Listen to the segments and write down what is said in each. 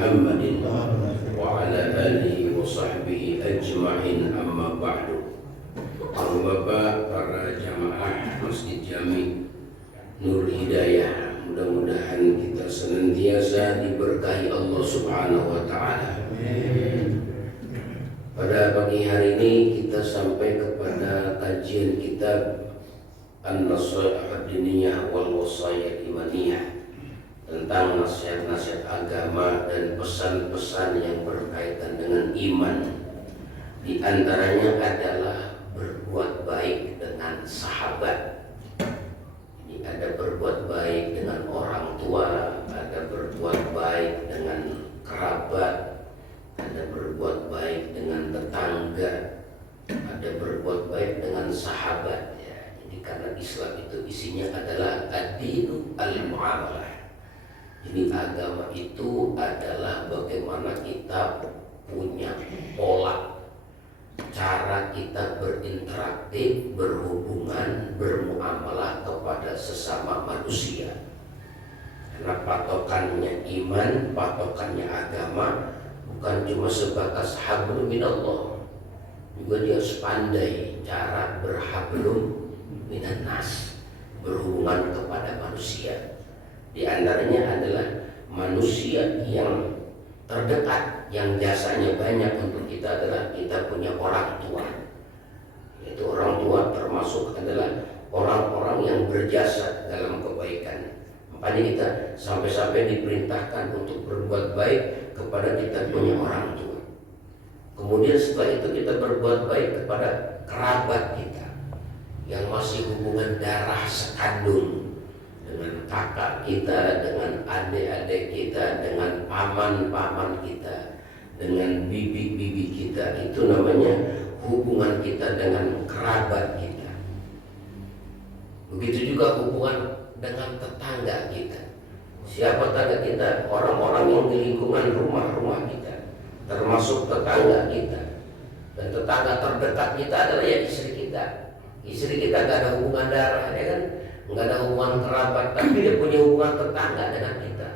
محمد وعلى آله وصحبه أجمعين أما بعد. Bapak, para jamaah Masjid Jami Nur Hidayah, mudah-mudahan kita senantiasa diberkahi Allah Subhanahu wa Ta'ala. Pada pagi hari ini kita sampai kepada kajian kitab An-Nashihah Ad-Diniyah wal Wasaya Imaniyah, tentang nasihat-nasihat agama dan pesan-pesan yang berkaitan dengan iman. Di antaranya adalah berbuat baik dengan sahabat. Ini ada berbuat baik dengan orang tua, ada berbuat baik dengan kerabat, ada berbuat baik dengan tetangga, ada berbuat baik dengan sahabat. Ya, jadi karena Islam itu isinya adalah ad-dinu al-muamalah. Jadi agama itu adalah bagaimana kita punya pola cara kita berinteraksi, berhubungan, bermuamalah kepada sesama manusia. Karena patokannya iman, patokannya agama bukan cuma sebatas hablum minallah, juga dia harus pandai cara berhablum minan nas, berhubungan kepada manusia. Di antaranya adalah manusia yang terdekat, yang jasanya banyak untuk kita adalah kita punya orang tua. Yaitu orang tua termasuk adalah orang-orang yang berjasa dalam kebaikan. Makanya kita sampai-sampai diperintahkan untuk berbuat baik kepada kita punya orang tua. Kemudian setelah itu kita berbuat baik kepada kerabat kita yang masih hubungan darah sekandung, dengan kakak kita, dengan adik-adik kita, dengan paman-paman kita, dengan bibi-bibi kita. Itu namanya hubungan kita dengan kerabat kita. Begitu juga hubungan dengan tetangga kita. Siapa tetangga kita? Orang-orang yang di lingkungan rumah-rumah kita, termasuk tetangga kita. Dan tetangga terdekat kita adalah ya istri kita. Istri kita gak ada hubungan darah, ya kan? Nggak ada hubungan kerabat, tapi dia punya hubungan tetangga dengan kita.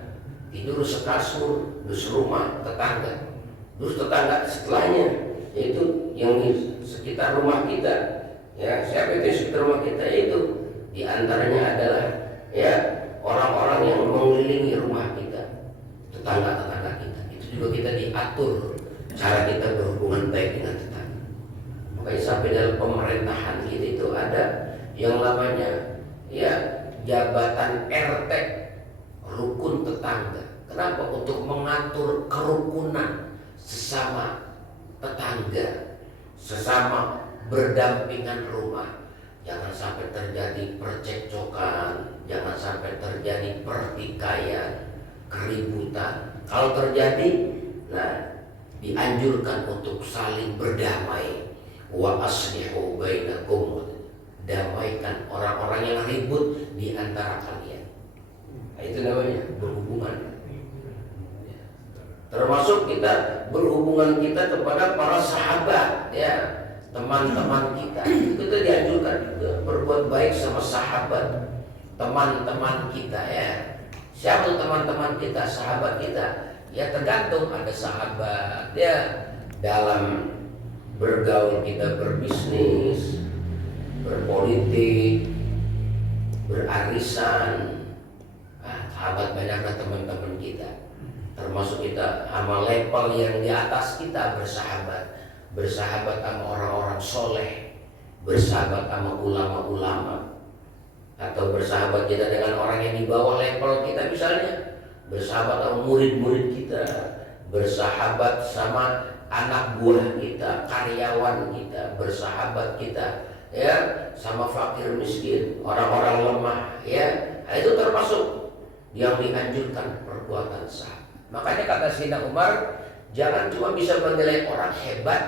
Tidur sekasur, dus rumah tetangga, dus tetangga setelahnya, yaitu yang di sekitar rumah kita. Ya, siapa itu sekitar rumah kita? Itu di antaranya adalah ya orang-orang yang mengelilingi rumah kita, tetangga-tetangga kita. Itu juga kita diatur cara kita berhubungan baik dengan tetangga. Makanya sampai dalam pemerintahan kita itu ada yang namanya ya jabatan RT, rukun tetangga. Kenapa? Untuk mengatur kerukunan sesama tetangga, sesama berdampingan rumah. Jangan sampai terjadi percekcokan, jangan sampai terjadi pertikaian, keributan. Kalau terjadi, nah dianjurkan untuk saling berdamai. Wa aslihu bainakum, damaikan orang-orang yang ribut di antara kalian. Nah, itu namanya berhubungan. Termasuk kita berhubungan kita kepada para sahabat, ya, teman-teman kita. Kita dianjurkan juga berbuat baik sama sahabat, teman-teman kita, ya. Siapa teman-teman kita, sahabat kita? Ya tergantung, ada sahabat ya dalam bergaul kita, berbisnis, berpolitik, berarisan. Sahabat banyaklah teman-teman kita. Termasuk kita sama level yang di atas kita bersahabat sama orang-orang soleh, bersahabat sama ulama-ulama, atau bersahabat kita dengan orang yang di bawah level kita, misalnya bersahabat sama murid-murid kita, bersahabat sama anak buah kita, karyawan kita, bersahabat kita ya sama fakir miskin, orang-orang lemah, ya. Nah, itu termasuk yang dianjurkan perbuatan sahabat. Makanya kata Sayyidina Umar, jangan cuma bisa menilai orang hebat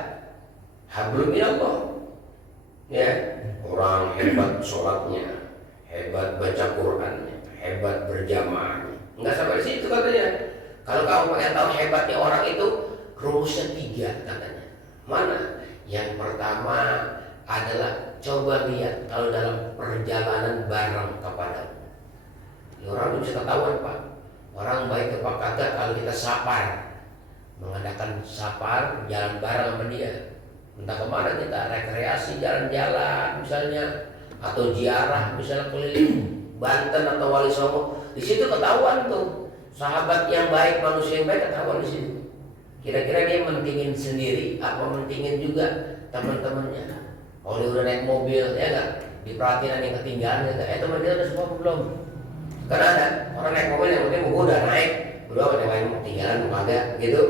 hablum minallah, ya, orang hebat sholatnya, hebat baca Qurannya, hebat berjamaahnya. Enggak sampai situ katanya. Kalau kamu pengen tahu hebatnya orang itu, rumusnya 3 katanya. Mana? Yang pertama adalah coba lihat kalau dalam perjalanan bareng kepadamu. Ya, orang itu bisa ketahuan, Pak. Orang baik apa kagak kalau kita sapar. mengadakan safar, jalan bareng sama dia. Entah kemana kita, rekreasi, jalan-jalan misalnya, atau ziarah misalnya keliling Banten atau Wali Songo. Di situ ketahuan tuh sahabat yang baik, manusia yang baik ketahuan di situ. Kira-kira dia mentingin sendiri apa mentingin juga teman-temannya. Kalau dia udah naik mobil, ya nggak, diperhatiin ada yang ketinggalan, ya teman dia udah semua belum. Karena ada orang naik mobil yang penting gua udah naik, udah ada yang ketinggalan kagak gitu.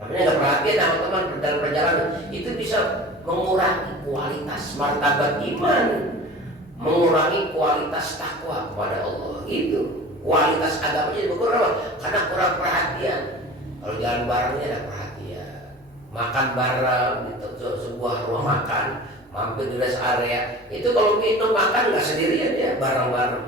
Namanya nggak perhatian sama teman dalam perjalanan, itu bisa mengurangi kualitas martabat iman, mengurangi kualitas takwa kepada Allah. Gitu. Kualitas agamanya berkurang karena kurang perhatian. Kalau jalan barengnya ada perhatian, makan bareng di sebuah rumah makan, mampir di rest area, itu kalau minum makan nggak sendirian ya, bareng-bareng.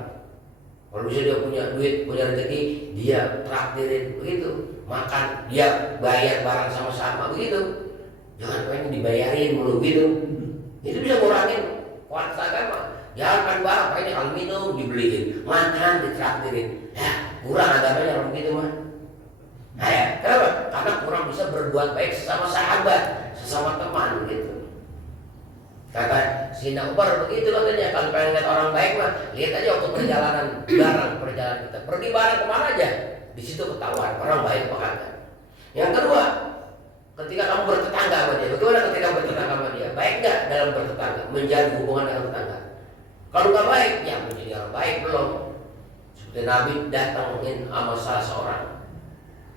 Kalau bisa dia punya duit, punya rezeki, dia traktirin begitu, makan dia bayar bareng sama-sama begitu. Jangan pengen dibayarin mulu gitu. Itu bisa ngurangin kualitas agama. Jangan bareng, pengen kalau minum dibeliin, makan ditraktirin, ya kurang agamanya orang begitu mah. Nah ya, kenapa? Karena kurang bisa berbuat baik sesama sahabat, sesama teman gitu. Kata Sayyidina Umar begitu katanya, kalau pengen lihat orang baik mah lihat aja waktu perjalanan bareng, perjalanan kita pergi bareng kemana aja, di situ ketahuan orang baik apa kagak. Yang kedua, ketika kamu bertetangga sama dia, bagaimana ketika bertetangga sama dia? Baik nggak dalam bertetangga, menjalin hubungan dengan tetangga? Kalau nggak baik, ya menjadi orang baik belum. Seperti Nabi datangin sama salah seorang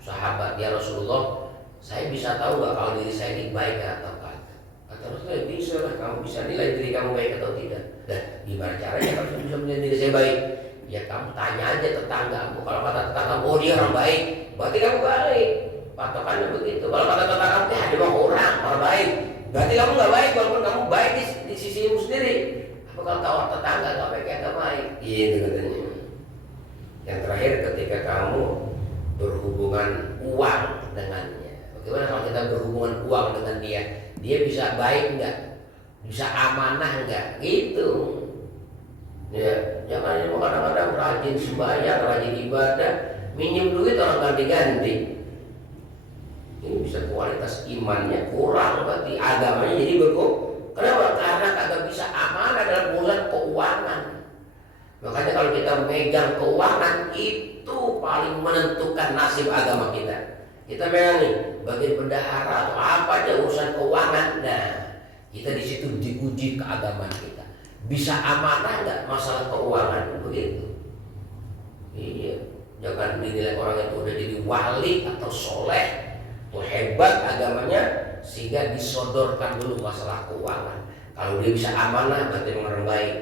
sahabat, ya Rasulullah, saya bisa tahu nggak kalau diri saya ini baik atau kagak? Kata Rasulullah, bisa lah, kamu bisa nilai diri kamu baik atau tidak. Nah, gimana caranya kalau saya bisa menilai diri saya baik? Ya kamu tanya aja tetanggamu. Kalau kata tetanggamu, oh dia orang baik, berarti kamu baik. Patokannya begitu. Kalau kata tetanggamu, ya dia orang baik, berarti kamu nggak baik, walaupun kamu baik di sisimu sendiri. Apa kalau tahu tetangga nggak baik, ya nggak baik. Gitu katanya. Yang terakhir, ketika kamu berhubungan uang dengannya, bagaimana kalau kita berhubungan uang dengan dia? Dia bisa baik enggak? Bisa amanah enggak? Gitu. Ya, jangan kadang-kadang rajin sembahyang, rajin ibadah, minjem duit orang ganti-ganti. Ini bisa kualitas imannya kurang, berarti agamanya jadi berkurang. Kenapa? Karena kagak bisa amanah dalam urusan keuangan. Makanya kalau kita megang keuangan, itu paling menentukan nasib agama kita. Kita megang nih bagian bendahara atau apa aja urusan keuangan, nah kita di situ diuji keagamaan kita. Bisa amanah nggak masalah keuangan begitu? Iya, jangan dinilai orang itu udah jadi wali atau soleh, tuh hebat agamanya sehingga disodorkan dulu masalah keuangan. Kalau dia bisa amanah berarti orang baik.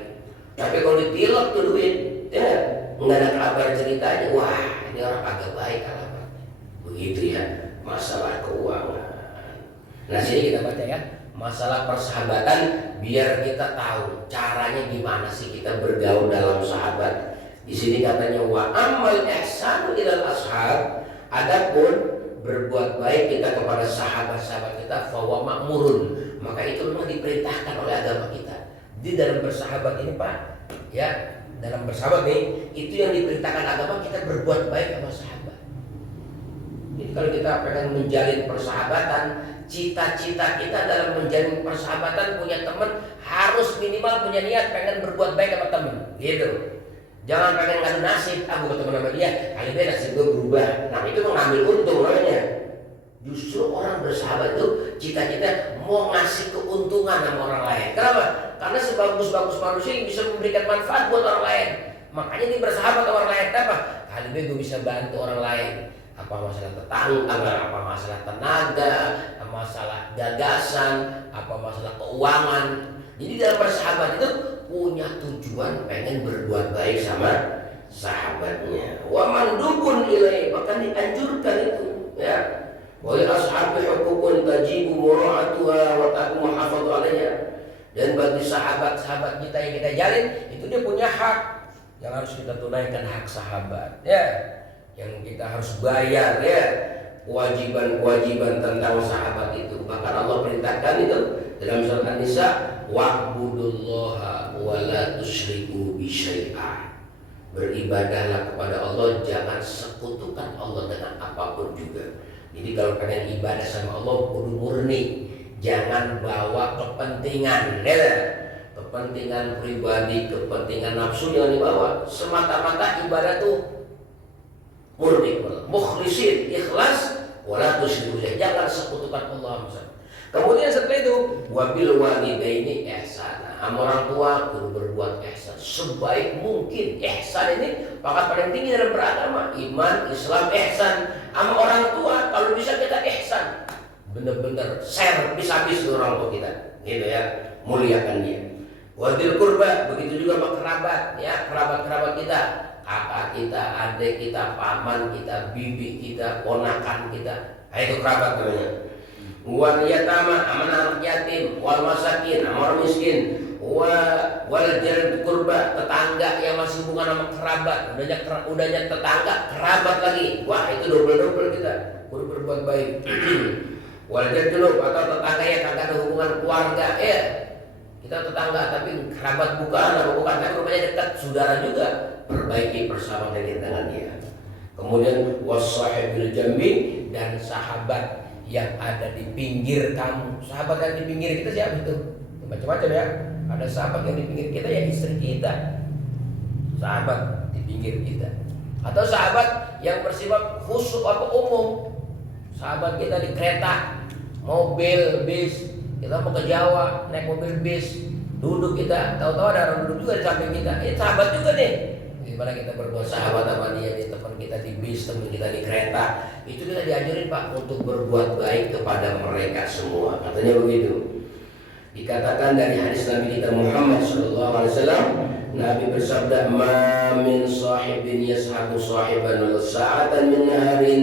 Tapi kalau ditilep tuh duit, ya nggak ada kabar ceritanya, wah ini orang agak baik alamatnya. Begitu ya masalah keuangan. Nah sini kita baca ya, masalah persahabatan biar kita tahu caranya gimana sih kita bergaul dalam sahabat. Di sini katanya wa amal ihsanu ilal ashab, adapun berbuat baik kita kepada sahabat-sahabat kita fawa makmurun, maka itu memang diperintahkan oleh agama kita. Di dalam bersahabat ini Pak, ya dalam bersahabat nih, itu yang diperintahkan agama kita berbuat baik sama sahabat. Jadi kalau kita pengen menjalin persahabatan, cita-cita kita dalam menjalin persahabatan punya teman harus minimal punya niat pengen berbuat baik sama teman, gitu. Jangan pengen ngadu nasib, aku ketemu sama dia, kali ini nasib gue berubah. Nah itu mengambil untung namanya. Justru orang bersahabat itu cita-cita mau ngasih keuntungan sama orang lain. Kenapa? Karena sebagus-bagus manusia yang bisa memberikan manfaat buat orang lain. Makanya dia bersahabat sama orang lain. Kenapa? Kali ini gue bisa bantu orang lain. Apa masalah tetangga, apa masalah tenaga, apa masalah gagasan, apa masalah keuangan. Jadi dalam bersahabat itu punya tujuan pengen berbuat baik sama sahabatnya. Wa mandubun ilai, bahkan dianjurkan itu ya. Wa li ashabi hukukun tajibu mura'atuha wa taqumu hafadhu alaiha. Dan bagi sahabat-sahabat kita yang kita jalin, itu dia punya hak yang harus kita tunaikan, hak sahabat ya, yang kita harus bayar ya, kewajiban-kewajiban tentang sahabat itu. Bahkan Allah perintahkan itu dalam surat An-Nisa, wa'budullaha wa la tusyriku bi syai'a. Beribadahlah kepada Allah, jangan sekutukan Allah dengan apapun juga. Jadi kalau pengen ibadah sama Allah kudu murni, jangan bawa kepentingan, ya. Kepentingan pribadi, kepentingan nafsu jangan dibawa. Semata-mata ibadah tuh murni, mukhlisin, ikhlas, wala tusyriku bihi, jangan sekutukan Allah. Kemudian setelah itu wabil walidaini ihsana, sama orang tua kudu berbuat ihsan sebaik mungkin. Ihsan ini pangkat paling tinggi dalam beragama, iman, Islam, ihsan. Sama orang tua kalau bisa kita ihsan, benar-benar share habis-habis ke orang tua kita, gitu ya, muliakan dia. Wadil kurba, begitu juga sama kerabat, ya, kerabat-kerabat kita, kakak kita, adik kita, paman kita, bibi kita, ponakan kita, itu kerabat namanya. Wal yatama, anak yatim, wal masakin, orang miskin, wal jalil kurba, tetangga yang masih hubungan sama kerabat, udahnya tetangga, kerabat lagi, wah itu double kita, kudu berbuat baik. Wal jalil atau tetangga yang kagak ada hubungan keluarga, ya. Kita tetangga tapi kerabat bukan tapi rumahnya dekat, saudara juga, perbaiki persahabatan kita dengan dia. Kemudian wasahibil jambi, dan sahabat yang ada di pinggir kamu. Sahabat yang di pinggir kita siapa itu? Macam-macam ya. Ada sahabat yang di pinggir kita, ya istri kita. Sahabat di pinggir kita. Atau sahabat yang bersifat khusus atau umum. Sahabat kita di kereta, mobil, bis. Kita mau ke Jawa, naik mobil bis, duduk kita, tahu-tahu ada orang duduk juga di samping kita. Ini sahabat juga nih. Gimana kita berbuat sahabat sama dia, nih, teman kita di bis, teman kita di kereta. Itu kita diajarin Pak untuk berbuat baik kepada mereka semua. Katanya begitu. Dikatakan dari hadis Nabi kita Muhammad SAW, Nabi bersabda, "Ma min sahibin yashabu sahiban wal sa'atan min naharin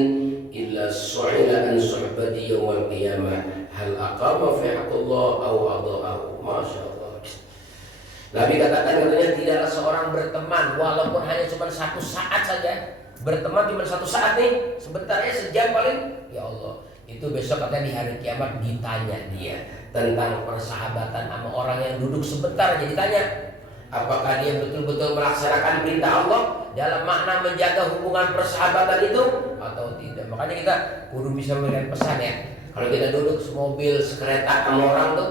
illa su'ila an suhbati yawmal qiyamah. Hal aqama fi haqqillah aw adha'ahu." Masya Allah. Nabi katanya tidaklah seorang berteman walaupun hanya cuma satu saat saja. Berteman cuma satu saat nih, sebentarnya sejam paling. Ya Allah, itu besok katanya di hari kiamat ditanya dia tentang persahabatan sama orang yang duduk sebentar aja, ditanya apakah dia betul-betul melaksanakan perintah Allah dalam makna menjaga hubungan persahabatan itu atau tidak. Makanya kita kudu bisa memberikan pesan ya. Kalau kita duduk semobil, sekereta sama orang tuh,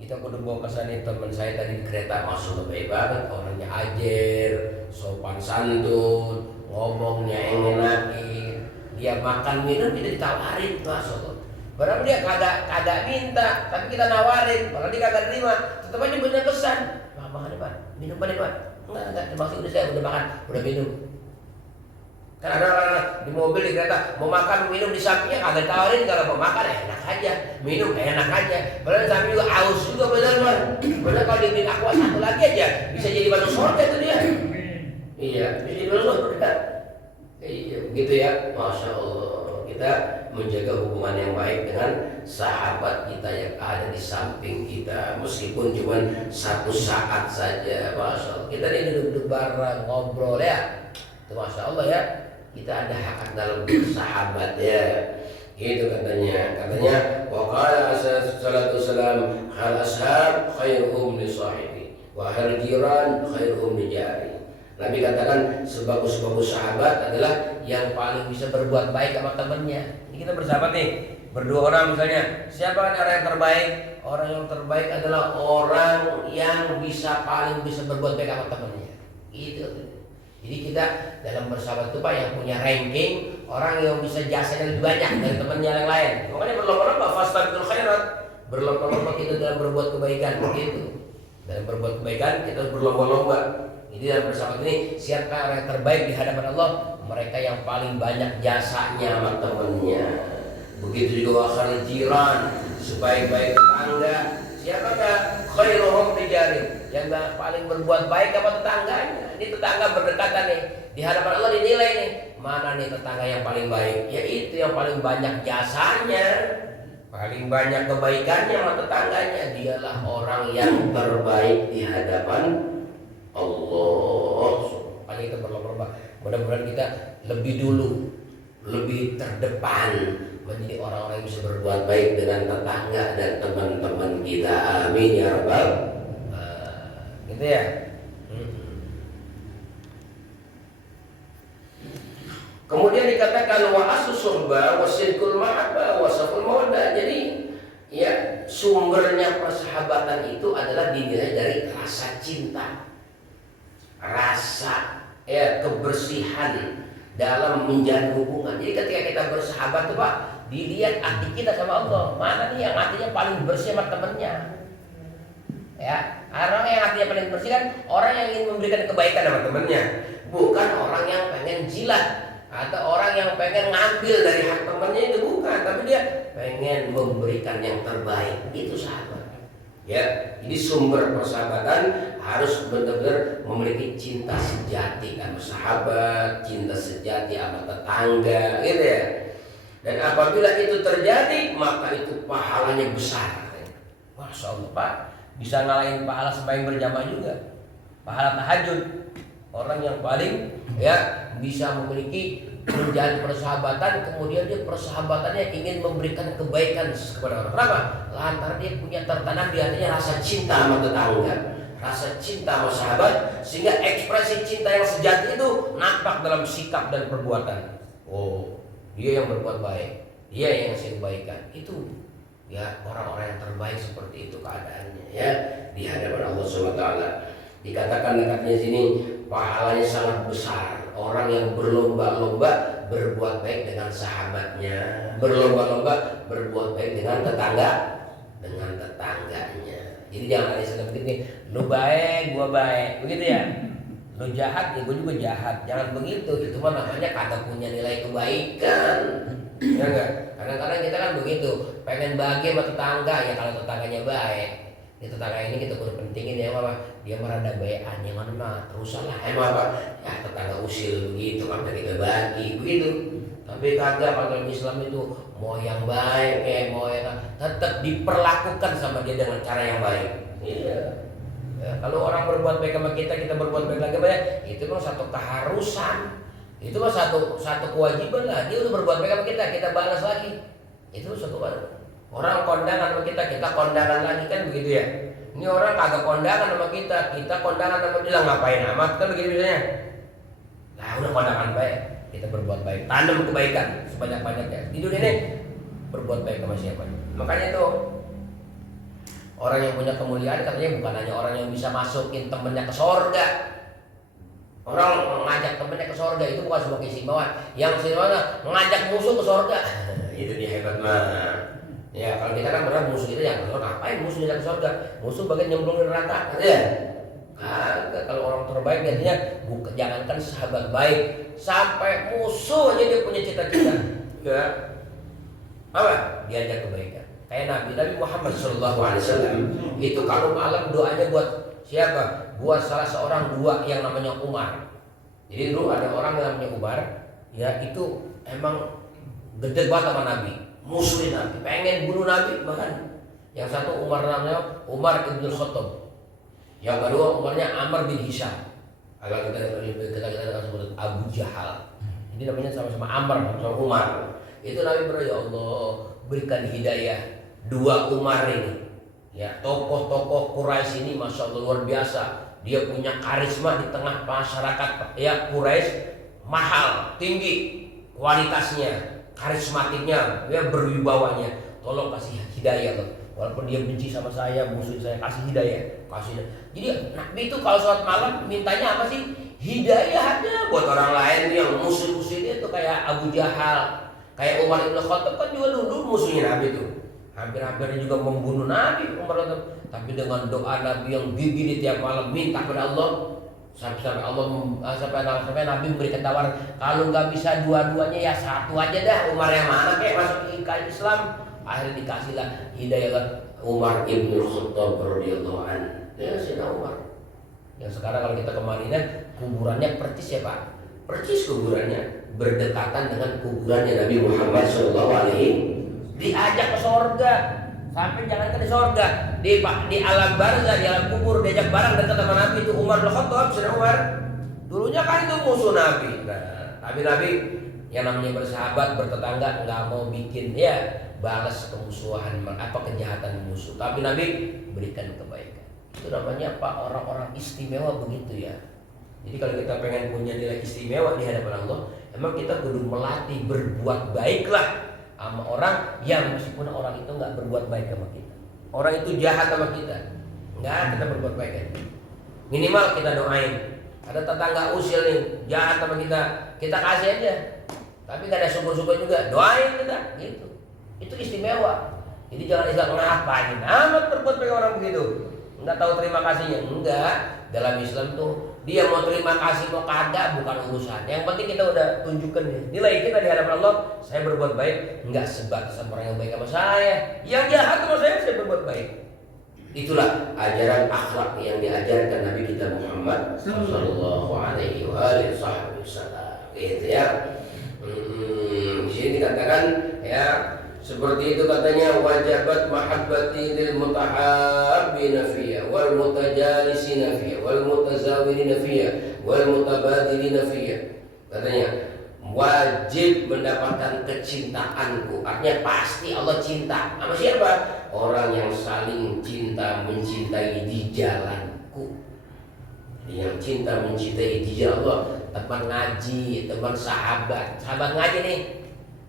kita kudu bawa pesan nih, teman saya tadi di kereta masuk baik banget, orangnya ajer, sopan santun, ngomongnya enakin, dia makan minum kita ditawarin, Masya Allah. Barang dia kagak minta, tapi kita nawarin, malah dia kagak terima, tetap aja punya pesan. Makan Pak, minum Pak. Enggak, termasuk udah saya udah makan, udah minum. Kan ada orang di mobil, di kereta mau makan minum di sampingnya kagak tawarin. Kalau mau makan enak aja, minum enak aja. Padahal di samping juga aus juga benar. Benar kalau dibeliin aqua satu lagi aja bisa jadi batu surga itu dia. Iya, bisa jadi batu surga. Iya, begitu ya. Masya Allah. Kita menjaga hubungan yang baik dengan sahabat kita yang ada di samping kita, meskipun cuma satu saat saja. Masya Allah. Kita ini duduk bareng ngobrol ya. Itu Masya Allah ya. Kita ada hak dalam bersahabat ya. Itu katanya wa qala sallallahu wasallam hal ashab khairuhum li sahibi wa hal jiran khairuhum li jari. Nabi katakan sebagus-bagus sahabat adalah yang paling bisa berbuat baik sama temannya. Ini kita bersahabat nih, berdua orang misalnya. Siapa orang yang terbaik? Orang yang terbaik adalah orang yang paling bisa berbuat baik sama temannya. Itu. Jadi kita dalam bersahabat itu Pak yang punya ranking orang yang bisa jasanya lebih banyak dari temannya yang lain. Makanya berlomba-lomba fastabiqul khairat, berlomba-lomba kita dalam berbuat kebaikan begitu. Dalam berbuat kebaikan kita berlomba-lomba. Jadi dalam bersahabat ini siapa orang yang terbaik di hadapan Allah? Mereka yang paling banyak jasanya sama temannya. Begitu juga wakil jiran, sebaik-baik tetangga. Siapakah khairuhum li jari? Yang paling berbuat baik sama tetangganya. Ini tetangga berdekatan nih, di hadapan Allah dinilai nih, mana nih tetangga yang paling baik? Ya itu yang paling banyak jasanya, paling banyak kebaikannya sama tetangganya. Dialah orang yang terbaik di hadapan Allah. Makanya kita berlomba-lomba. Mudah-mudahan kita lebih dulu, lebih terdepan menjadi orang-orang yang bisa berbuat baik dengan tetangga dan teman-teman kita. Amin ya rabbal. Gitu ya. Kemudian dikatakan wa asu surba wasidkul mahabbah wasaful mawaddah. Jadi ya sumbernya persahabatan itu adalah dinilai dari rasa cinta, rasa ya kebersihan dalam menjalin hubungan. Jadi ketika kita bersahabat tuh Pak, dilihat hati kita sama Allah. Mana nih yang hatinya paling bersih sama temennya? Ya, orang yang hatinya paling bersih kan orang yang ingin memberikan kebaikan sama temennya, bukan orang yang pengen jilat atau orang yang pengen ngambil dari hak temennya, itu bukan, tapi dia pengen memberikan yang terbaik. Itu sahabat. Ya, jadi sumber persahabatan harus benar-benar memiliki cinta sejati sama sahabat, cinta sejati sama tetangga, gitu ya. Dan apabila itu terjadi, maka itu pahalanya besar. Masya Allah Pak, bisa ngalahin pahala sembahyang berjamaah juga, pahala tahajud. Orang yang paling ya bisa memiliki menjalin persahabatan, kemudian dia persahabatannya ingin memberikan kebaikan kepada orang. Kenapa? Lantaran dia punya tertanam di hatinya rasa cinta sama tetangga, rasa cinta sama sahabat, sehingga ekspresi cinta yang sejati itu nampak dalam sikap dan perbuatan. Oh, dia yang berbuat baik, dia yang ngasih kebaikan. Itu ya orang-orang yang terbaik seperti itu keadaannya ya di hadapan Allah SWT. Dikatakan dekatnya sini pahalanya sangat besar. Orang yang berlomba-lomba berbuat baik dengan sahabatnya, berlomba-lomba berbuat baik dengan tetangganya. Jadi jangan ada istilah begini, lu baik, gua baik, begitu ya. Lu jahat, ya gua juga jahat. Jangan begitu. Itu mah namanya kagak punya nilai kebaikan. Ya enggak? Kadang-kadang kita kan begitu, pengen bahagia sama tetangga, ya kalau tetangganya baik. Ini tetangga ini kita perlu pentingin ya apa? Dia merada bayan yang mana terus salah emang apa? Ya tetangga usil begitu kan ketika bagi begitu. Tapi kagak, kalau dalam Islam itu mau yang baik mau yang tetap diperlakukan sama dia dengan cara yang baik. Iya. Ya, kalau orang berbuat baik sama kita, kita berbuat baik lagi banyak, itu memang satu keharusan. Itu mah satu kewajiban lah. Dia udah berbuat baik sama kita balas lagi. Itu satu kewajiban. Orang kondangan sama kita kondangan lagi kan begitu ya. Ini orang kagak kondangan sama kita kondangan sama dia, ngapain amat kan begitu biasanya. Nah udah kondangan baik, kita berbuat baik, tanam kebaikan sebanyak-banyaknya. Di dunia ini berbuat baik sama siapa? Makanya itu orang yang punya kemuliaan katanya bukan hanya orang yang bisa masukin temennya ke sorga. Orang mengajak temennya ke sorga itu bukan sebuah keistimewaan. Yang istimewa mengajak musuh ke sorga. Itu dia hebat mah. Ya kalau kita kan benar musuh kita yang ngapain musuh ke sorga? Musuh bagian nyemplung di neraka, ya. Kalau orang terbaik jadinya jangankan sahabat baik, sampai musuh aja dia punya cita-cita. Ya. Apa? Diajak kebaikan. Kayak Nabi Muhammad SAW itu kalau malam doanya buat siapa? Buat salah seorang dua yang namanya Umar. Jadi dulu ada orang yang namanya Umar, ya itu emang gede banget sama Nabi, musuhin Nabi, pengen bunuh Nabi bahkan. Yang satu Umar namanya Umar ibn Khattab, yang kedua Umarnya Amr bin Hisham. Kalau kita sebut Abu Jahal. Ini namanya sama-sama Amr, sama Umar. Itu Nabi berdoa, ya Allah berikan hidayah dua Umar ini. Ya tokoh-tokoh Quraisy ini masya Allah luar biasa. Dia punya karisma di tengah masyarakat ya Quraisy, mahal, tinggi kualitasnya, karismatiknya, ya berwibawanya. Tolong kasih hidayah loh. Walaupun dia benci sama saya, musuh saya, kasih hidayah, kasih. Jadi Nabi itu kalau sholat malam mintanya apa sih? Hidayah aja buat orang lain yang musuh-musuh itu kayak Abu Jahal, kayak Umar ibn Khattab kan juga dulu musuhnya Nabi itu. Hampir-hampir juga membunuh Nabi Umar itu. Tapi dengan doa Nabi yang gigih di tiap malam minta kepada Allah, sampai Allah sampai Nabi memberikan tawaran, kalau nggak bisa dua-duanya ya satu aja dah. Umar yang mana kayak masuk ke Islam. Akhirnya dikasihlah hidayah Umar ibn Khattab radhiyallahu anhu. Ya Sayyidina Umar. Yang sekarang kalau kita ke Madinah, kuburannya percis ya Pak. Percis kuburannya berdekatan dengan kuburannya Nabi Muhammad SAW. Diajak ke sorga, sampai jangan ke sorga, di alam barzah, di alam kubur diajak bareng dekat sama Nabi itu Umar bin Khattab. Sayyidina Umar dulunya kan itu musuh Nabi. Nah, tapi Nabi yang namanya bersahabat, bertetangga, nggak mau bikin ya balas kemusuhan kejahatan musuh. Tapi Nabi berikan kebaikan. Itu namanya Pak orang-orang istimewa begitu ya. Jadi kalau kita pengen punya nilai istimewa di hadapan Allah, emang kita kudu melatih berbuat baiklah sama orang yang meskipun orang itu nggak berbuat baik sama kita. Orang itu jahat sama kita, nggak kita berbuat baik kan? Minimal kita doain. Ada tetangga usil nih jahat sama kita, kita kasih aja. Tapi nggak ada syukur-syukur juga, doain kita, gitu. Itu istimewa. Jadi jangan Islam ngapain amat berbuat baik orang begitu, nggak tahu terima kasihnya. Enggak, dalam Islam tuh dia mau terima kasih mau kagak bukan urusan. Yang penting kita udah tunjukkan nilai kita di hadapan Allah. Saya berbuat baik, nggak sebatas orang yang baik sama saya, yang jahat sama saya berbuat baik. Itulah ajaran akhlak yang diajarkan Nabi kita Muhammad sallallahu alaihi wasallam. Gitu ya. Di sini dikatakan ya seperti itu katanya, wajabat mahabbati lil mutahabbina fiyya wal mutajalisina fiyya wal mutazawirina fiyya wal mutabadilina fiyya. Katanya wajib mendapatkan kecintaanku. Artinya pasti Allah cinta sama siapa? Orang yang saling cinta mencintai di jalanku. Yang cinta mencintai di jalan Allah, teman ngaji, teman sahabat ngaji nih.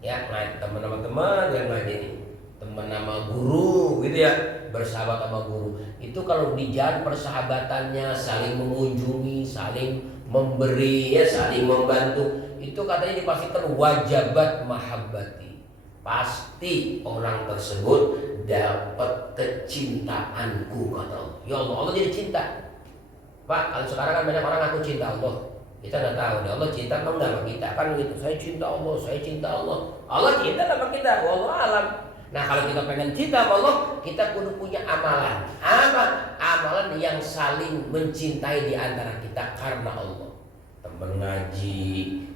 Ya, teman sama teman yang ngaji nih, teman sama guru gitu ya, bersahabat sama guru. Itu kalau di jalan persahabatannya saling mengunjungi, saling memberi ya, saling membantu. Itu katanya dipastikan wajabat mahabbati. Pasti orang tersebut dapat kecintaanku kata Allah. Ya Allah, Allah jadi cinta. Pak, kalau sekarang kan banyak orang ngaku cinta Allah. Kita nggak tahu, Allah cinta atau enggak sama kita kan gitu. Saya cinta Allah, saya cinta Allah. Allah cinta sama kita, wallahu alam. Nah kalau kita pengen cinta sama Allah, kita kudu punya amalan. Apa? Amalan yang saling mencintai di antara kita karena Allah. Teman ngaji,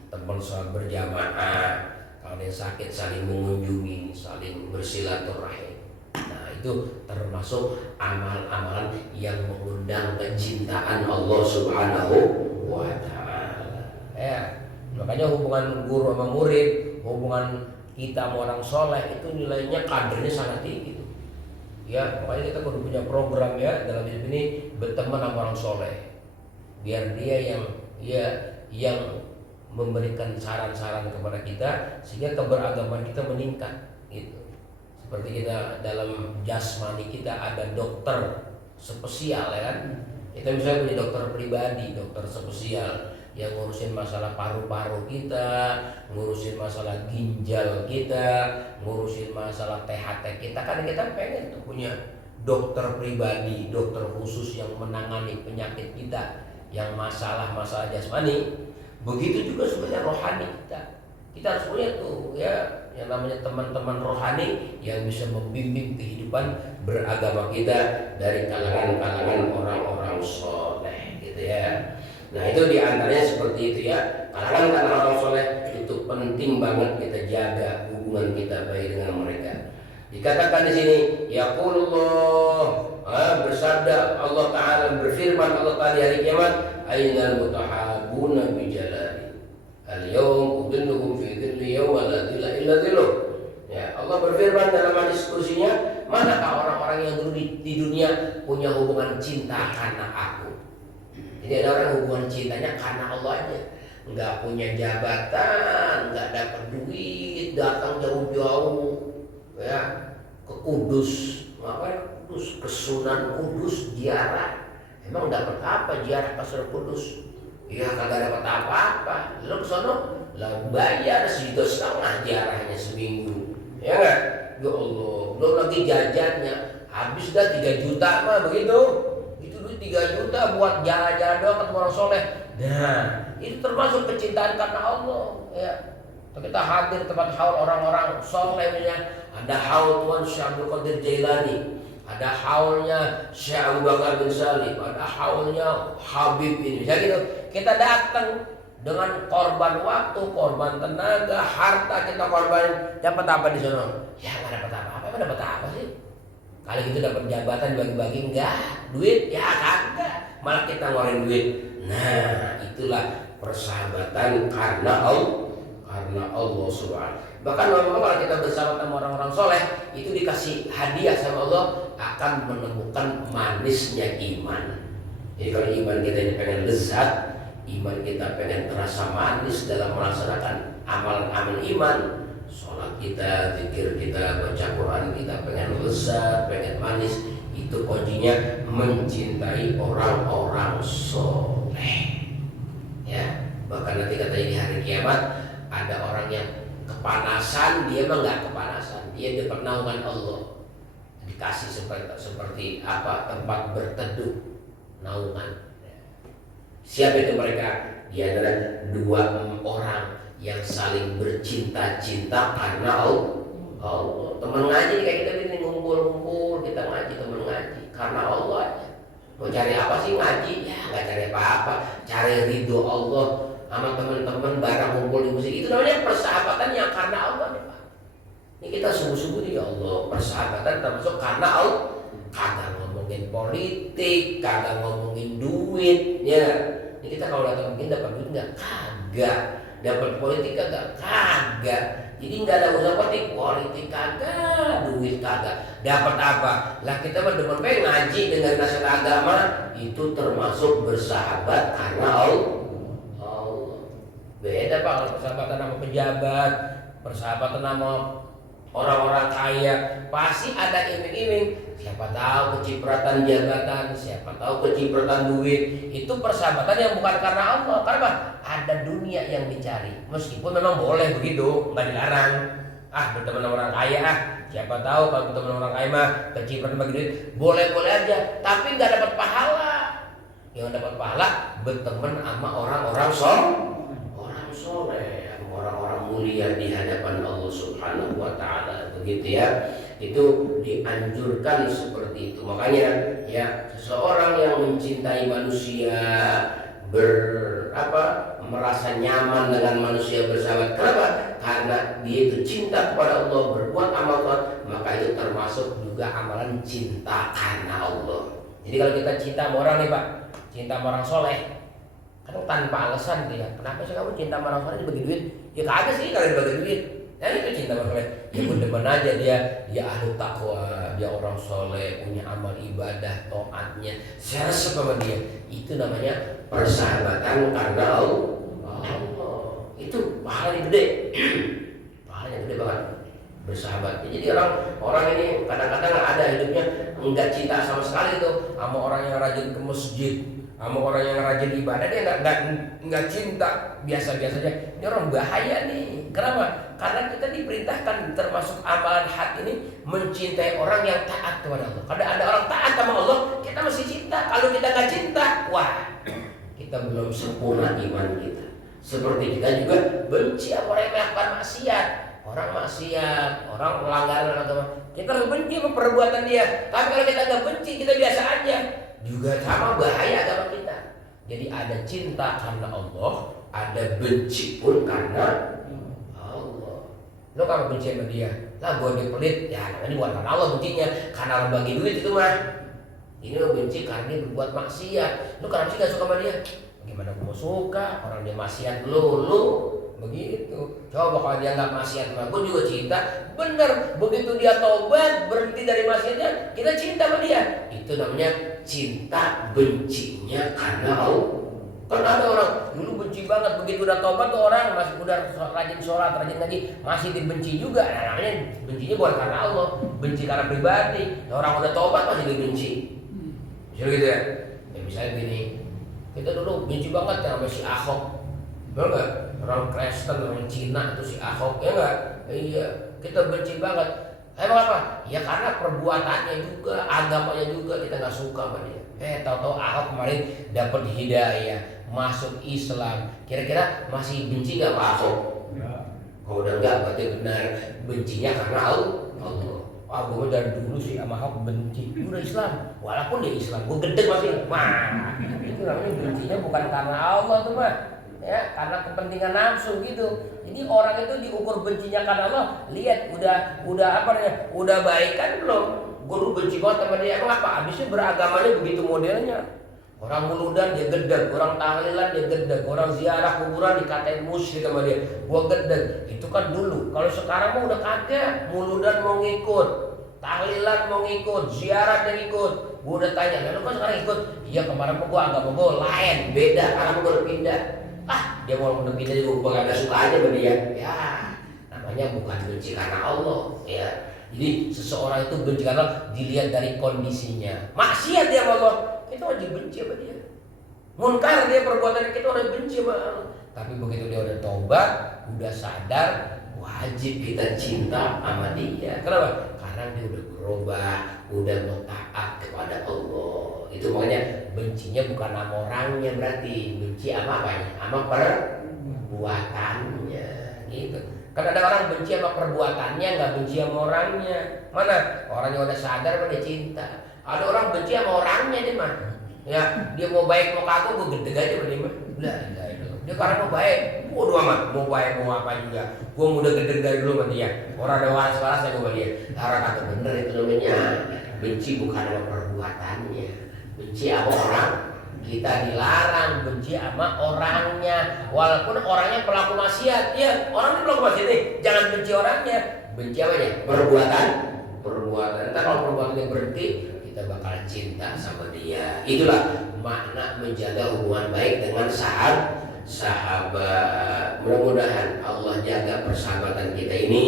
teman sholat berjamaah, kalau yang sakit saling mengunjungi, saling bersilaturahim. Nah itu termasuk amal-amalan yang mengundang kecintaan Allah Subhanahu wa Ta'ala. Ya, makanya hubungan guru sama murid, hubungan kita sama orang soleh itu nilainya kadernya sangat tinggi. Ya, makanya kita kudu punya program ya dalam hidup ini, berteman sama orang soleh, biar dia yang memberikan saran-saran kepada kita sehingga keberagaman kita meningkat. Gitu. Seperti kita dalam jasmani kita ada dokter spesial ya kan. Kita misalnya punya dokter pribadi, dokter spesial yang ngurusin masalah paru-paru kita, ngurusin masalah ginjal kita, ngurusin masalah THT kita. Kan kita pengen tuh punya dokter pribadi, dokter khusus yang menangani penyakit kita, yang masalah-masalah jasmani. Begitu juga sebenarnya rohani kita. Kita harus punya tuh ya yang namanya teman-teman rohani yang bisa membimbing kehidupan beragama kita dari kalangan-kalangan orang-orang soleh gitu ya. Nah itu diantaranya seperti itu ya. Kalangan orang soleh itu penting banget kita jaga hubungan kita baik dengan mereka. Dikatakan di sini, yaqulullah, bersabda Allah Taala, berfirman Allah Taala di hari kiamat, ainal mutahabuna bi jalali al-yawm udilluhum fi dhilli yawma la dhilla illa dhilluh. Ya, Allah berfirman dalam hadis kursinya, manakah orang-orang yang dulu di dunia punya hubungan cinta karena aku. Jadi ada orang hubungan cintanya karena Allah aja, nggak punya jabatan, nggak dapat duit, datang jauh-jauh, ya ke Kudus, ke Sunan Kudus ziarah. Emang dapat apa ziarah ke Sunan Kudus? Ya kagak dapat apa-apa. Lalu ke sono, lah bayar $1,5 ziarahnya seminggu, ya nggak? Ya Allah, belum lagi jajannya, habis dah 3 juta mah begitu. 3 juta buat jalan-jalan doang ketemu orang soleh. Nah, itu termasuk kecintaan karena Allah. Ya, kita hadir tempat haul orang-orang soleh, ada haul Tuan Syekh Abdul Qadir Jailani, ada haulnya Syekh Abu Bakar bin Salim, ada haulnya Habib ini. Jadi gitu, kita datang dengan korban waktu, korban tenaga, harta kita korbanin. Dapat apa di sana? Ya nggak dapat apa-apa. Emang dapat apa sih? Kali gitu dapat jabatan bagi-bagi enggak, duit ya kagak, malah kita ngeluarin duit. Nah itulah persahabatan karena Allah Subhanahu. Bahkan kalau kita bersama sama orang-orang soleh itu dikasih hadiah sama Allah, akan menemukan manisnya iman. Jadi kalau iman kita ini pengen lezat, iman kita pengen terasa manis dalam melaksanakan amalan-amal iman, sholat kita, zikir kita, baca Quran kita pengen lezat, pengen manis, itu kuncinya mencintai orang-orang soleh. Ya, bahkan nanti katanya di hari kiamat ada orang yang kepanasan, dia mah nggak kepanasan, dia dapat naungan Allah, dikasih seperti apa, tempat berteduh, naungan. Siapa itu mereka? Dia adalah dua orang yang saling bercinta-cinta karena Allah. Teman ngaji kayak kita ini ngumpul-ngumpul, kita ngaji, teman ngaji karena Allah aja. Mau cari apa sih ngaji? Ya nggak cari apa-apa, cari ridho Allah sama teman-teman bareng ngumpul di musik. Itu namanya persahabatan yang karena Allah nih Pak. Ini kita sungguh-sungguh nih ya Allah, persahabatan termasuk karena Allah. Kagak ngomongin politik, kagak ngomongin duit, ya. Ini kita kalau datang mungkin dapat duit nggak? Kagak. Dapat politik kagak. Jadi nggak ada urusan politik kagak, duit kagak. Dapat apa? Lah kita berdemen ngaji dengan nasihat agama, itu termasuk bersahabat karena Allah. Beda Pak kalau persahabatan sama pejabat, persahabatan sama orang-orang kaya, pasti ada iming-iming. Siapa tahu kecipratan jabatan, siapa tahu kecipratan duit. Itu persahabatan yang bukan karena Allah. Karena ada dunia yang dicari. Meskipun memang boleh begitu, nggak dilarang. Berteman sama orang kaya, siapa tahu kalau berteman sama orang kaya mah kecipratan bagi duit, boleh-boleh aja. Tapi nggak dapat pahala. Yang dapat pahala berteman sama orang-orang soleh, orang-orang mulia di hadapan Allah Subhanahu wa taala, begitu ya. Itu dianjurkan seperti itu. Makanya ya, seseorang yang mencintai manusia, merasa nyaman dengan manusia, bersahabat. Kenapa? Karena dia itu cinta kepada Allah, berbuat amal Tuhan, maka itu termasuk juga amalan cinta karena Allah. Jadi kalau kita cinta sama orang nih Pak, cinta sama orang soleh, kan tanpa alasan dia, kenapa sih kamu cinta sama orang soleh dibagi duit? Ya kagak sih kalau dibagi duit. Ya itu cinta sama soleh. Ya demen aja dia ahli takwa, dia orang soleh, punya amal ibadah, taatnya, serasa sama dia. Itu namanya persahabatan karena Allah. Itu pahalanya gede. Pahalanya gede banget bersahabat. Jadi orang ini kadang-kadang ada hidupnya enggak cinta sama sekali tuh sama orang yang rajin ke masjid, sama orang yang rajin ibadah, dia nggak cinta, biasa-biasa aja. Ini orang bahaya nih. Kenapa? Karena kita diperintahkan termasuk amalan hati ini mencintai orang yang taat kepada Allah. Kalau ada orang taat sama Allah, kita masih cinta. Kalau kita nggak cinta, wah, kita belum sempurna iman kita. Seperti kita juga benci orang yang melakukan maksiat, orang melanggar agama. Kita harus benci sama perbuatan dia. Tapi kalau kita nggak benci, kita biasa aja, juga sama bahaya agama kita. Jadi ada cinta karena Allah, ada benci pun karena Allah. Lo kalau benci sama dia, lah gue dia pelit, ya ini bukan karena Allah bencinya, karena orang bagi duit itu mah. Ini lo benci karena dia berbuat maksiat. Lo kenapa sih gak suka sama dia? Gimana gue mau suka, orang dia maksiat lu begitu. Coba kalau dia nggak maksiat sama gue juga cinta. Bener, begitu dia tobat berhenti dari maksiatnya, kita cinta sama dia. Itu namanya cinta bencinya karena Allah. Kan ada orang dulu benci banget, begitu udah tobat tuh orang masih udah rajin sholat, rajin ngaji, masih dibenci juga. Nah, namanya bencinya bukan karena Allah, benci karena pribadi. Orang udah tobat masih dibenci. Misalnya gitu ya. Misalnya gini, kita dulu benci banget sama si Ahok, betul nggak? Orang Kristen, orang Cina itu si Ahok, ya nggak? Iya, kita benci banget. Emang apa? Ya karena perbuatannya juga, agamanya juga kita nggak suka sama dia. Tahu-tahu Ahok kemarin dapat hidayah, masuk Islam. Kira-kira masih benci nggak Pak Ahok? Kalau udah nggak, berarti benar bencinya karena Allah. Gue dari dulu sih sama Ahok benci. Udah Islam, walaupun dia Islam, gue gede masih. Itu namanya bencinya bukan karena Allah tuh Pak. Ya, karena kepentingan nafsu gitu. Jadi orang itu diukur bencinya karena Allah. Lihat udah baikan belum? Gue dulu benci banget sama dia. Emang apa? Habisnya beragamanya begitu modelnya. Orang muludan dia gedeg, orang tahlilan dia gedeg, orang ziarah kuburan dikatain musyrik sama dia. Gua gedeg. Itu kan dulu. Kalau sekarang mah udah kagak. Muludan mau ngikut, tahlilan mau ngikut, ziarah dia ngikut. Gue udah tanya, lalu kok sekarang ikut? Iya kemarin gue agama gue lain, beda, karena gue udah pindah. Dia mau udah pindah juga gue gak suka aja sama dia. Ya, namanya bukan benci karena Allah. Ya, jadi seseorang itu benci karena dilihat dari kondisinya. Maksiat dia sama Allah, kita wajib benci sama dia. Munkar dia perbuatan kita udah benci sama Allah. Tapi begitu dia udah tobat, udah sadar, wajib kita cinta sama dia. Kenapa? Karena dia udah berubah, udah taat kepada Allah. Itu makanya bencinya bukan sama orangnya, berarti benci sama apanya? Sama perbuatannya gitu. Karena ada orang benci sama perbuatannya, nggak benci sama orangnya. Mana? Orangnya udah sadar, udah cinta. Ada orang benci sama orangnya dia mah. Ya, dia mau baik mau kagak, gue gedeg aja sama dia mah. Dia karena mau baik, bodo amat, mau baik mau apa juga. Gue udah gedeg dari dulu sama dia. Orang ada waras-waras gue sama dia. Karena kata bener itu namanya benci bukan sama perbuatannya, benci sama orang. Kita dilarang benci sama orangnya, walaupun orangnya pelaku maksiat. Ya, orang itu pelaku maksiat nih, jangan benci orangnya. Benci apanya? Perbuatan. Entar kalau perbuatannya berhenti, kita bakal cinta sama dia. Itulah makna menjaga hubungan baik dengan sahabat. Mudah-mudahan Allah jaga persahabatan kita ini.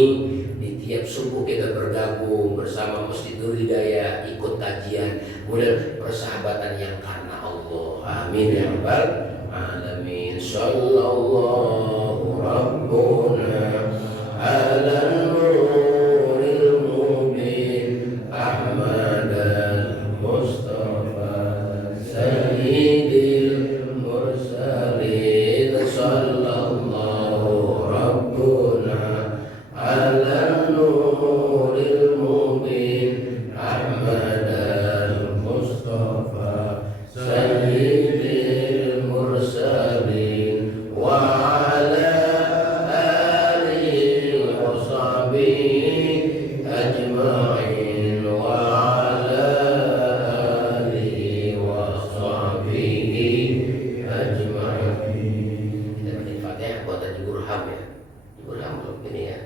Di tiap subuh kita bergabung bersama Masjidul Hidayah, ikut kajian, kemudian persahabatan yang karena Allah. Amin ya rabbal alamin. Sallallahu rabbuna ala nuril mubin Ahmad al-Mustafa Sayyidil Mursalin. Sallallahu rabbuna ala nuril mubin Ahmad al-Mustafa Sayyidil Mursalin wa ala alihi wa sahbihi ajma'in wa ala alihi wa sahbihi ajma'in. Kita baca Fatihah buat Haji Burham ya. Burham belum ini ya,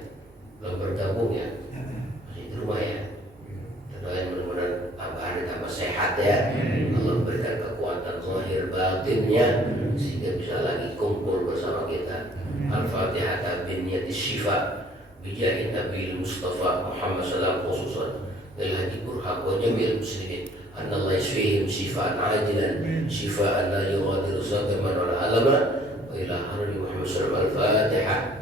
belum bergabung ya, masih di rumah ya. Doain mudah-mudahan tambahan tambah sehat ya. Allah berikan kekuatan zahir batinnya sehingga bisa lagi kumpul bersama kita. Al-Fatihah bin niyati syifa bijahi Nabi Mustafa Muhammad sallallahu khususan bil Haji Burham wa jamil muslimin anna Allah yashfihim shifaan ajilan shifaan la yughadiru saqaman wala alama wa ila Nabi Muhammad sallallahu al-Fatihah.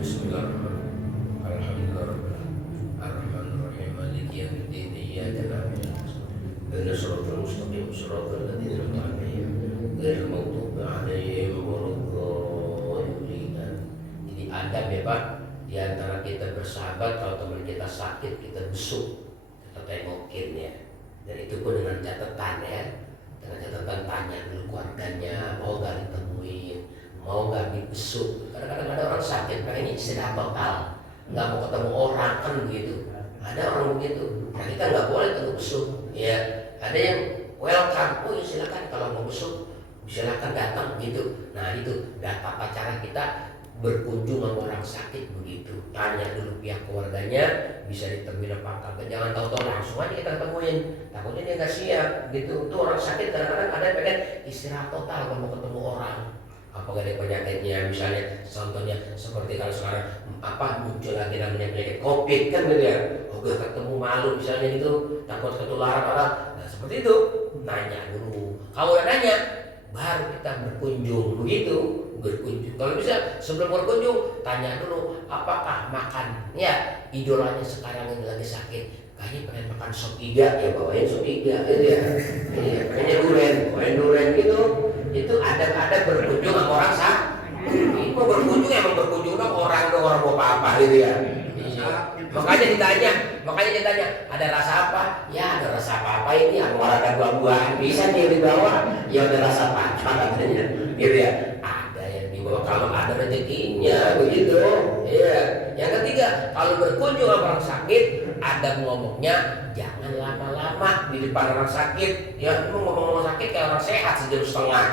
Bismillahirrahmanirrahim. Alhamdulillah. Ar-Rahmanir-Rahim. Maliki yaumiddin. Iyyaka na'budu wa iyyaka nasta'in. Shiratal mustaqim. Shiratal ladzina an'amta 'alaihim ghairil maghdubi 'alaihim waladdallin. Jadi adab ya Pak, di antara kita bersahabat, kalau teman kita sakit kita besuk, kita tengokin ya. Dan itu pun dengan catatan ya. Dengan catatan tanya dulu keluarganya, mau gak ditemuin, mau gak dibesuk. Kadang-kadang ada orang sakit pengen istirahat total, nggak mau ketemu orang kan begitu. Ada orang begitu, nah kita nggak boleh tuh besuk. Ya, ada yang welcome, oh ya silakan kalau mau besuk, silakan datang gitu. Nah itu tata cara kita berkunjung sama orang sakit begitu. Tanya dulu pihak keluarganya bisa ditemuin apa kagak, jangan tahu-tahu langsung aja kita ketemuin. Takutnya dia nggak siap gitu. Tuh orang sakit kadang-kadang ada pengen istirahat total kalau mau ketemu orang. Apakah ada penyakitnya, misalnya contohnya seperti kalau sekarang muncul lagi namanya penyakit COVID kan gitu ya. Gak ketemu malu misalnya gitu, takut ketularan orang. Nah seperti itu, nanya dulu. Kalau udah nanya, baru kita berkunjung begitu. Berkunjung. Kalau bisa sebelum berkunjung tanya dulu apakah makan ya idolanya sekarang ini lagi sakit, kayaknya pengen makan sop iga ya, bawain sop iga gitu ya. Iya, kayaknya duren gitu. Itu ada berkunjung sama orang sakit. Ini mau berkunjung emang berkunjung dong orang mau apa gitu ya. Makanya ditanya ada rasa apa? Ya ada rasa apa ini? Ada buah-buahan bisa nih dibawa. Ya ada rasa apa katanya gitu ya. Kalau ada rezekinya begitu. Iya. Yang ketiga, kalau berkunjung sama orang sakit, ada ngomongnya jangan lama-lama di depan orang sakit. Ya, ngomong sakit kayak orang sehat sejam setengah.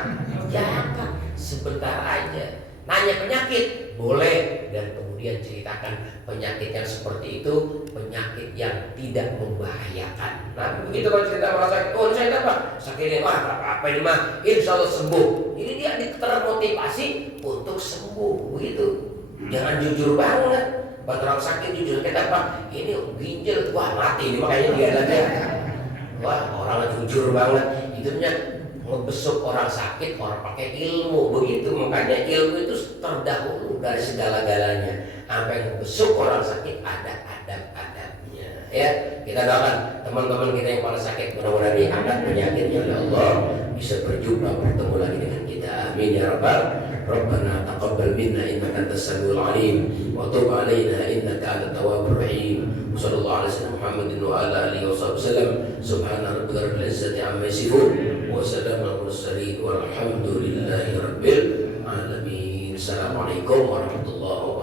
Jangan, sebentar aja. Nanya penyakit boleh, dan kemudian ceritakan penyakit yang seperti itu penyakit yang tidak membahayakan. Nah begitu kalau cerita orang sakit, oh saya apa? Sakit ini, wah apa ini mah, insya Allah sembuh. Ini dia termotivasi untuk sembuh, begitu. Jangan jujur banget. Buat orang sakit jujur, kita apa? Ini ginjal, wah mati ini makanya dia lagi. Wah orang jujur banget, itunya ngebesuk orang sakit, orang pakai ilmu, begitu. Makanya ilmu itu terdahulu dari segala-galanya. Apa yang ngebesuk orang sakit ada adab-adabnya. Ya, kita doakan teman-teman kita yang pada sakit, mudah-mudahan diangkat penyakitnya oleh Allah, bisa berjumpa bertemu lagi dengan kita. Amin ya rabbal. Rabbana taqabbal minna innaka antas samiul alim wa tub alaina innaka antat tawwabur rahim. Sallallahu alaihi wasallam Muhammadin wa ala alihi wasallam. Subhana rabbika rabbil izzati amma yasifun wa salamun alal mursalin walhamdulillahi rabbil alamin. Assalamualaikum warahmatullahi wabarakatuh.